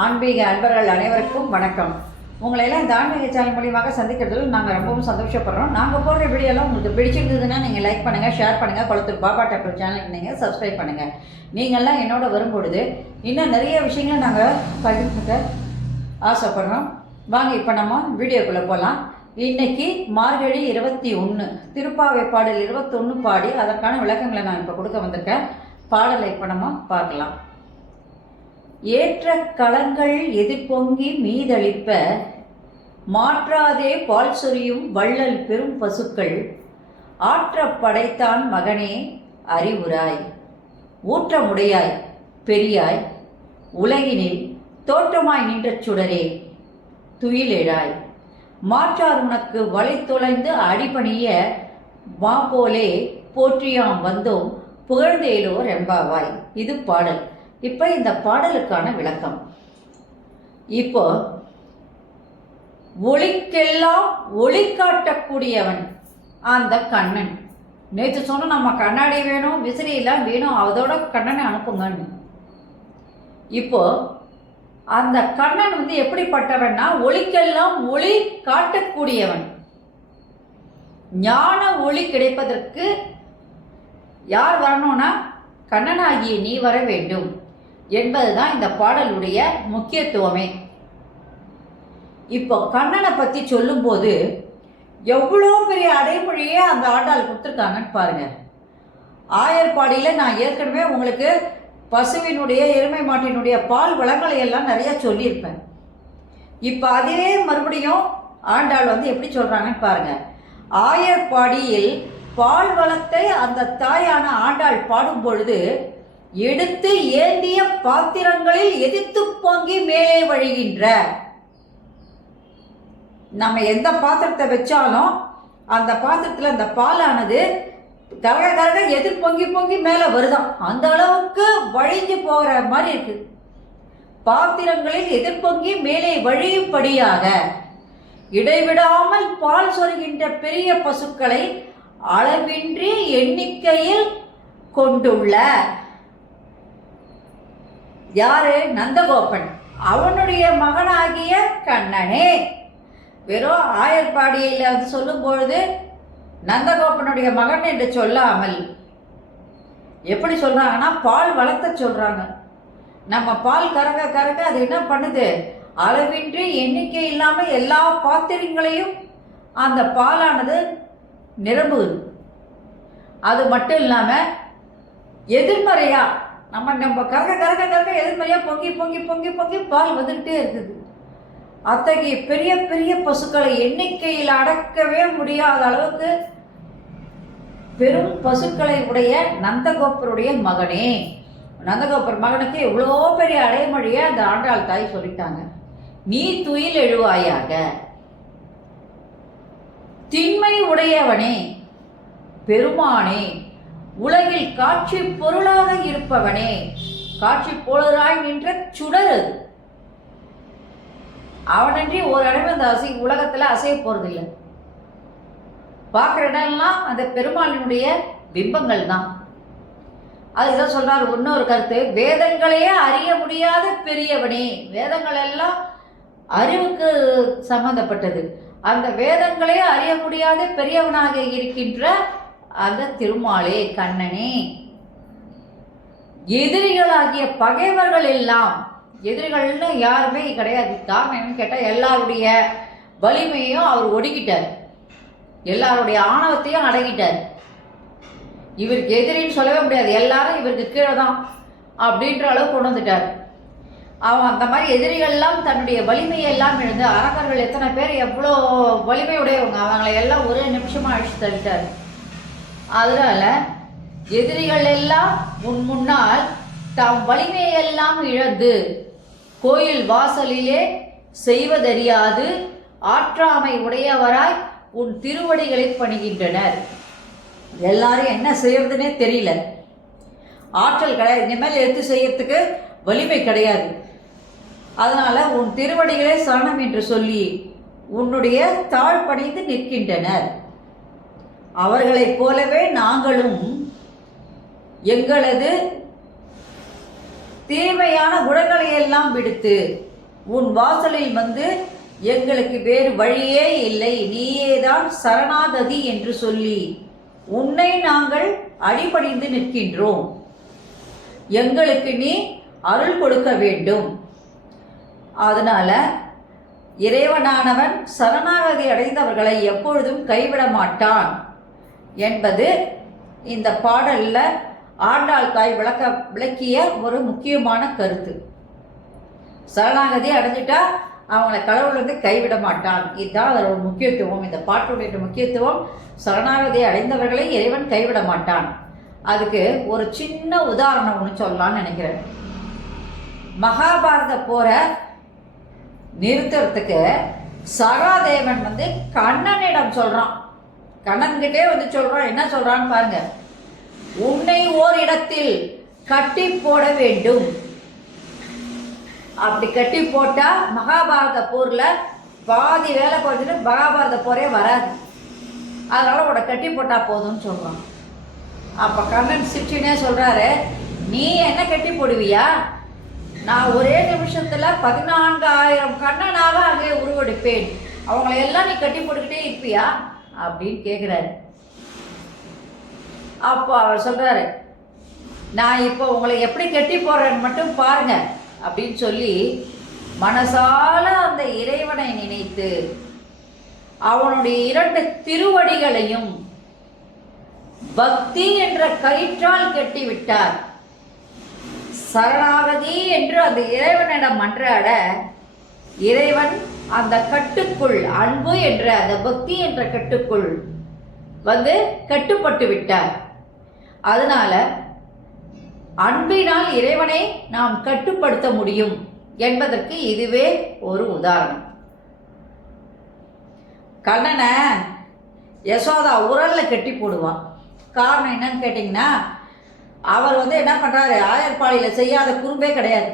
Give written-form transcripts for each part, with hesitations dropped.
ஆன்மீக அன்பர்கள் அனைவருக்கும் வணக்கம். உங்களை எல்லாம் இந்த ஆன்மீக சேனல் மூலியமாக சந்திக்கிறதுல நாங்கள் ரொம்பவும் சந்தோஷப்படுறோம். நாங்கள் போடுற வீடியோலாம் உங்களுக்கு பிடிச்சிருந்ததுன்னா நீங்கள் லைக் பண்ணுங்கள், ஷேர் பண்ணுங்கள், குளத்தூர் பாபா டெம்பிள் சேனலுக்கு நீங்கள் சப்ஸ்கிரைப் பண்ணுங்கள். நீங்கள்லாம் என்னோட வரும்பொழுது இன்னும் நிறைய விஷயங்களை நாங்கள் பகிர்ந்துக்க ஆசைப்படுறோம். வாங்க இப்போ நம்ம வீடியோக்குள்ளே போகலாம். இன்னைக்கு மார்கழி 21 திருப்பாவை பாடல் 21 பாடி அதற்கான விளக்கங்களை நான் இப்போ கொடுக்க வந்திருக்கேன். பாடலை இப்போ நம்ம பார்க்கலாம். ஏற்ற களங்கள் எதிர்பொங்கி மீதளிப்ப மாற்றாதே பால் சொரியும் வள்ளல் பெரும் பசுக்கள் ஆற்ற படைத்தான் மகனே அறிவுராய் ஊற்றமுடையாய் பெரியாய் உலகினில் தோற்றமாய் நின்ற சுடரே துயிலேடாய் மாற்றார் உனக்கு வலை தொலைந்து அடிபணிய மா போலே போற்றியாம் வந்தோம் புகழ்ந்தேலோர் எம்பாவாய். இது பாடல். இப்போ இந்த பாடலுக்கான விளக்கம். இப்போ ஒளிக்கெல்லாம் ஒளி காட்டக்கூடியவன் அந்த கண்ணன். நேற்று சொன்ன நம்ம கண்ணாடி வேணும், விசிறி எல்லாம் வேணும், அதோட கண்ணனை அனுப்புங்கன்னு. இப்போ அந்த கண்ணன் எப்படிப்பட்டவன்னா ஒளிக்கெல்லாம் ஒளி காட்டக்கூடியவன். ஞான ஒளி கிடைப்பதற்கு யார் வரணும்னா கண்ணனாகிய நீ வர வேண்டும் என்பதுதான் இந்த பாடலுடைய முக்கியத்துவமே. இப்போ கண்ணனை பற்றி சொல்லும்போது எவ்வளோ பெரிய அடைமொழியே அந்த ஆண்டாள் கொடுத்துருக்காங்கன்னு பாருங்க. ஆயர்பாடியில் நான் ஏற்கனவே உங்களுக்கு பசுவினுடைய எருமை மாட்டினுடைய பால் வளங்களை எல்லாம் நிறைய சொல்லியிருப்பேன். இப்போ அதே மறுபடியும் ஆண்டாள் எப்படி சொல்கிறாங்கன்னு பாருங்க. ஆயர்பாடியில் பால் வளத்தை அந்த தாயான ஆண்டாள் பாடும் பொழுது எடுத்து ஏந்திய பாத்திரங்களில் எதிர்த்து பொங்கி மேலே வழிகின்ற, நம்ம எந்த பாத்திரத்தை வச்சாலும் அந்த பாத்திரத்தில் அந்த பாலானது கரக கரக எதிர் பொங்கி பொங்கி மேலே வருதான். அந்த அளவுக்கு வழிஞ்சு போகிற மாதிரி இருக்கு. பாத்திரங்களில் எதிர்பொங்கி மேலே வழியும்படியாக இடைவிடாமல் பால் சொருகின்ற பெரிய பசுக்களை அளவின்றி எண்ணிக்கையில் கொண்டுள்ள யாரு? நந்தகோபன். அவனுடைய மகனாகிய கண்ணனே. வெறும் ஆயர்பாடியில் சொல்லும் பொழுது நந்தகோபனுடைய மகன் என்று சொல்லாமல் எப்படி சொல்றாங்கன்னா பால் வளர்த்த சொல்றாங்க. நம்ம பால் கறக்க கறக்க அது என்ன பண்ணுது? அளவின்றி எண்ணிக்கை இல்லாமல் எல்லா பாத்திரங்களையும் அந்த பாலானது நிரம்புது. அது மட்டும் இல்லாமல் எதிர்மறையா நம்ம கறக்க கறக்க கறக்க எதிர்மறையா பொங்கி பொங்கி பொங்கி பொங்கி பால் வந்துக்கிட்டே இருக்குது. அத்தகைய பெரிய பெரிய பசுக்களை எண்ணிக்கையில் அடக்கவே முடியாத அளவுக்கு பெரும் பசுக்களை உடைய நந்தகோபருடைய மகனே. நந்தகோபர் மகனுக்கு எவ்வளோ பெரிய அடைமொழியை அந்த ஆண்டாள் தாய் சொல்லிட்டாங்க. நீ துயில் எழுவாயாக, திண்மை உடையவனே, பெருமானே, உலகில் காட்சி பொருளாக இருப்பவனே, காட்சி பொருளாய் நின்ற சுடர். அவனன்றி ஒரு இடமே அந்த உலகத்துல அசைய போறதில்லை. பார்க்குற இடம்லாம் அந்த பெருமாளினுடைய பிம்பங்கள் தான். அதுதான் சொல்றாரு இன்னொரு கருத்து. வேதங்களையே அறிய முடியாத பெரியவனே. வேதங்கள் எல்லாம் அறிவுக்கு சம்பந்தப்பட்டது. அந்த வேதங்களையே அறிய முடியாத பெரியவனாக இருக்கின்ற அந்த திருமாலே, கண்ணனே. எதிரிகளாகிய பகைவர்கள் எல்லாம், எதிரிகள்னு யாருமே கிடையாது. காரணம் என்னன்னு கேட்டால் எல்லாருடைய வலிமையும் அவர் ஒடுக்கிட்டார், எல்லாருடைய ஆணவத்தையும் அடங்கிட்டார். இவருக்கு எதிரின்னு சொல்லவே முடியாது, எல்லாரும் இவருக்கு கீழே தான் அப்படின்ற அளவு கொண்டு வந்துட்டார். அவன் அந்த மாதிரி எதிரிகள்லாம் தன்னுடைய வலிமையை எல்லாம் இழந்து, அரக்கர்கள் எத்தனை பேர் எவ்வளோ வலிமை உடையவங்க, அவங்களை எல்லாம் ஒரே நிமிஷமாக அழிச்சு தள்ளிட்டார். அதனால எதிரிகள் எல்லாம் உன் முன்னால் தாம் வலிமையெல்லாம் இழந்து கோயில் வாசலிலே செய்வதறியாது ஆற்றாமை உடையவராய் உன் திருவடிகளை பணிகின்றனர். எல்லாரும் என்ன செய்யறதுன்னே தெரியல, ஆற்றல் கிடையாது, இனிமேல் எடுத்து செய்யறதுக்கு வலிமை கிடையாது. அதனால உன் திருவடிகளே சரணம் என்று சொல்லி உன்னுடைய தாழ் பணிந்து நிற்கின்றனர். அவர்களைப் போலவே நாங்களும் எங்களது தீமையான குணங்களை எல்லாம் விடுத்து உன் வாசலில் வந்து எங்களுக்கு வேறு வழியே இல்லை, நீயேதான் சரணாகதி என்று சொல்லி உன்னை நாங்கள் அடிபணிந்து நிற்கின்றோம். எங்களுக்கு நீ அருள் கொடுக்க வேண்டும். அதனால இறைவனானவன் சரணாகதி அடைந்தவர்களை எப்பொழுதும் கைவிட மாட்டான் என்பது இந்த பாடல்ல ஆண்டாள் தாய் விளக்கிய ஒரு முக்கியமான கருத்து. சரணாகதி அடைஞ்சிட்டா அவங்கள கடவுள் வந்து கைவிட மாட்டான். இதுதான் அதோட முக்கியத்துவம். இந்த பாட்டுடைய முக்கியத்துவம், சரணாகதி அடைந்தவர்களை இறைவன் கைவிட மாட்டான். அதுக்கு ஒரு சின்ன உதாரணம் ஒன்று சொல்லலாம்னு நினைக்கிறேன். மகாபாரத போரை நிறுத்துறதுக்கு சகாதேவன் வந்து கண்ணனிடம் சொல்றான். கண்ணன்கிட்டே வந்து சொல்றான். என்ன சொல்றான்னு பாருங்க. உன்னை ஓரிடத்தில் கட்டி போட வேண்டும். அப்படி கட்டி போட்டா மகாபாரத போர்ல பாதி வேலை குறைஞ்சிட்டு மகாபாரத போரே வராது. அதனால உன்னை கட்டி போட்டா போதும்னு சொல்றான். அப்ப கண்ணன் சிற்றினே சொல்றாரு, நீ என்ன கட்டி போடுவியா? நான் ஒரே நிமிஷத்துல 14,000 கண்ணனாக அங்கே உருவெடுப்பேன். அவங்களை எல்லாம் நீ கட்டி போட்டுக்கிட்டே இருப்பியா அப்படின்னு கேட்குறாரு. அப்போ அவர் சொல்றாரு, நான் இப்போ உங்களை எப்படி கட்டி போடுறேன்னு மட்டும் பாருங்க அப்படின்னு சொல்லி மனசால அந்த இறைவனை நினைத்து அவனுடைய 2 திருவடிகளையும் பக்தி என்ற கயிற்றால் கட்டி விட்டார். சரணாகதி என்று அந்த இறைவனிடம் மன்றாட இறைவன் அந்த கட்டுக்குள், அன்பு என்ற அந்த பக்தி என்ற கட்டுக்குள் வந்து கட்டுப்பட்டு விட்டார். அதனால அன்பினால் இறைவனை நாம் கட்டுப்படுத்த முடியும் என்பதற்கு இதுவே ஒரு உதாரணம். கண்ணனை யசோதா உரல்ல கட்டி போடுவான். காரணம் என்னன்னு கேட்டிங்கன்னா, அவர் வந்து என்ன பண்ணுறாரு, ஆயர்பாடியில் செய்யாத குறும்பே கிடையாது.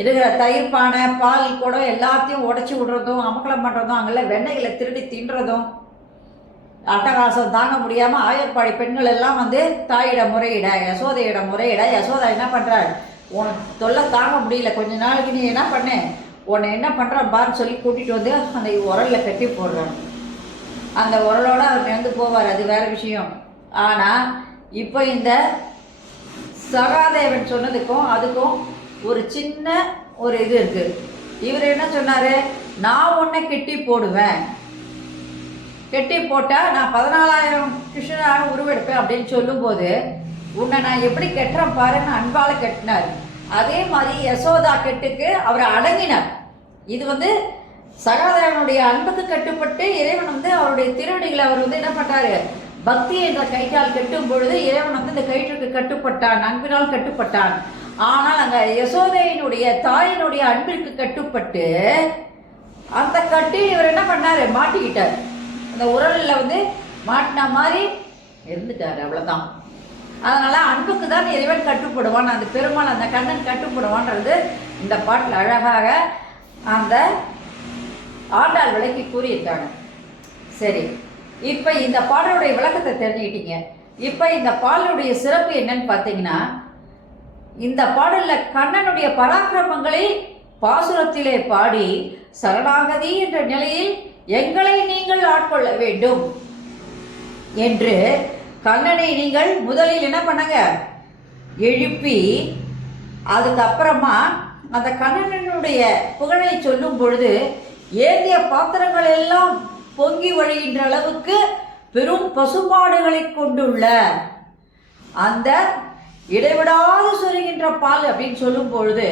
இருக்கிற தயிர் பானை, பால் குடம் எல்லாத்தையும் உடச்சி விடுறதும், அமக்கலம் பண்ணுறதும், அங்கெல்லாம் வெண்ணெய்களை திருடி தின்றதும், அட்டகாசம் தாங்க முடியாமல் ஆயர்பாடி பெண்கள் எல்லாம் வந்து தாயிடம் முறையிட, யசோதையிடம் முறையிட, யசோதா என்ன பண்ணுறாள், உன் தொல்லை தாங்க முடியல, கொஞ்ச நாளைக்கு நீ என்ன பண்ண, உன்னை என்ன பண்ணுறான் பாருன்னு சொல்லி கூட்டிகிட்டு வந்து அந்த உரலில் கட்டி போடுறான். அந்த உரலோடு அவர் நடந்து போவார், அது வேறு விஷயம். ஆனால் இப்போ இந்த சகாதேவன் சொன்னதுக்கும் அதுக்கும் ஒரு சின்ன ஒரு இது இருக்குது. இவர் என்ன சொன்னார், நான் உன்னை கெட்டி போடுவேன், கெட்டி போட்டால் நான் 14,000 கிருஷ்ணனாக உருவெடுப்பேன் அப்படின்னு சொல்லும்போது, உன்னை நான் எப்படி கெட்டுறேன் பாருன்னு அன்பால் கெட்டினார். அதே மாதிரி யசோதா கெட்டுக்கு அவர் அடங்கினார். இது வந்து சகாதேவனுடைய அன்புக்கு கட்டுப்பட்டு இறைவன் வந்து அவருடைய திருவடிகளை அவர் வந்து என்ன பண்ணுறாரு, பக்தி என்ற கயிற்றால் கட்டும் பொழுது இறைவன் வந்து இந்த கயிற்றுக்கு கட்டுப்பட்டான், அன்பினால் கட்டுப்பட்டான். ஆனால் அங்கே யசோதையினுடைய தாயினுடைய அன்பிற்கு கட்டுப்பட்டு அந்த கட்டி இவர் என்ன பண்ணார், மாட்டிக்கிட்டார். அந்த உரலில் வந்து மாட்டின மாதிரி இருந்துட்டார், அவ்வளோதான். அதனால் அன்புக்கு தான் இறைவன் கட்டுப்படுவான், அந்த பெருமாள் அந்த கண்ணன் கட்டுப்படுவான்றது இந்த பாட்டில் அழகாக அந்த ஆண்டாள் விளக்கி கூறியிருக்காங்க. சரி, இப்போ இந்த பாடலுடைய விளக்கத்தை தெரிஞ்சுக்கிட்டீங்க. இப்போ இந்த பாடலுடைய சிறப்பு என்னன்னு பார்த்தீங்கன்னா, இந்த பாடலில் கண்ணனுடைய பராக்கிரமங்களை பாசுரத்திலே பாடி சரணாகதி என்ற நிலையில் எங்களை நீங்கள் ஆட்கொள்ள வேண்டும் என்று கண்ணனை நீங்கள் முதலில் என்ன பண்ணுங்க, எழுப்பி அதுக்கப்புறமா அந்த கண்ணனுடைய புகழை சொல்லும் பொழுது ஏந்திய பாத்திரங்கள் எல்லாம் பொங்கி வழிகின்ற அளவுக்கு பெரும் பசுமாடுகளை கொண்டுள்ள அந்த இடைவிடாது சொருகின்ற பால் அப்படின்னு சொல்லும் பொழுது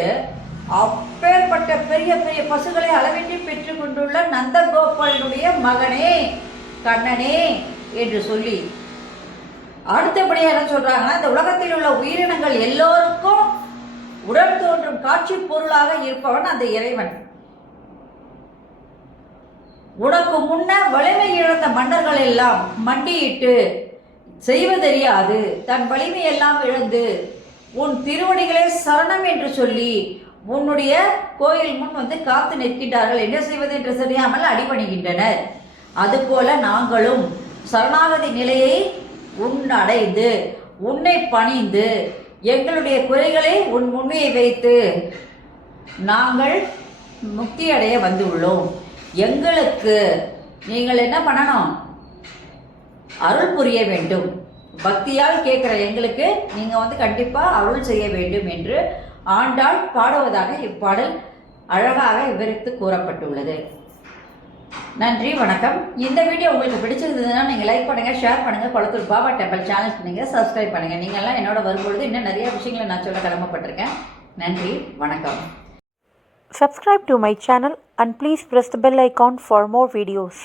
அப்பேற்பட்ட பெரிய பெரிய பசுகளை அளவின்றி பெற்று கொண்டுள்ள நந்தகோபாலனுடைய மகனே கண்ணனே என்று சொல்லி அடுத்தபடியாக என்ன சொல்றாங்கன்னா, இந்த உலகத்தில் உள்ள உயிரினங்கள் எல்லோருக்கும் உடன் தோன்றும் காட்சி பொருளாக இருப்பவன் அந்த இறைவன். உனக்கு முன்ன வலிமை இழந்த மன்னர்கள் எல்லாம் மண்டியிட்டு செய்வதறியாது தன் வலிமையெல்லாம் இழந்து உன் திருவடிகளே சரணம் என்று சொல்லி உன்னுடைய கோயில் முன் வந்து காத்து நிற்கின்றார்கள். என்ன செய்வது என்று தெரியாமல் அடிபணிகின்றனர். அதுபோல நாங்களும் சரணாகதி நிலையை உன்னடைந்து உன்னை பணிந்து எங்களுடைய குறைகளை உன் முன்னே வைத்து நாங்கள் முக்தி அடைய வந்துள்ளோம். எங்களுக்கு நீங்கள் என்ன பண்ணணும்? அருள் புரிய வேண்டும். பக்தியால் கேட்குற எங்களுக்கு நீங்கள் கண்டிப்பாக அருள் செய்ய வேண்டும் என்று ஆண்டாள் பாடுவதாக இப்பாடல் அழகாக விவரித்து கூறப்பட்டுள்ளது. நன்றி, வணக்கம். இந்த வீடியோ உங்களுக்கு பிடிச்சிருந்ததுன்னா நீங்கள் லைக் பண்ணுங்கள், ஷேர் பண்ணுங்கள், குளத்தூர் பாபா டெம்பிள் சேனல் நீங்கள் சப்ஸ்கிரைப் பண்ணுங்கள். நீங்கள்லாம் என்னோட வரும்பொழுது இன்னும் நிறைய விஷயங்களை நான் சொல்ல கடமைப்பட்டிருக்கேன். நன்றி, வணக்கம். Subscribe to my channel and please press the bell icon for more videos.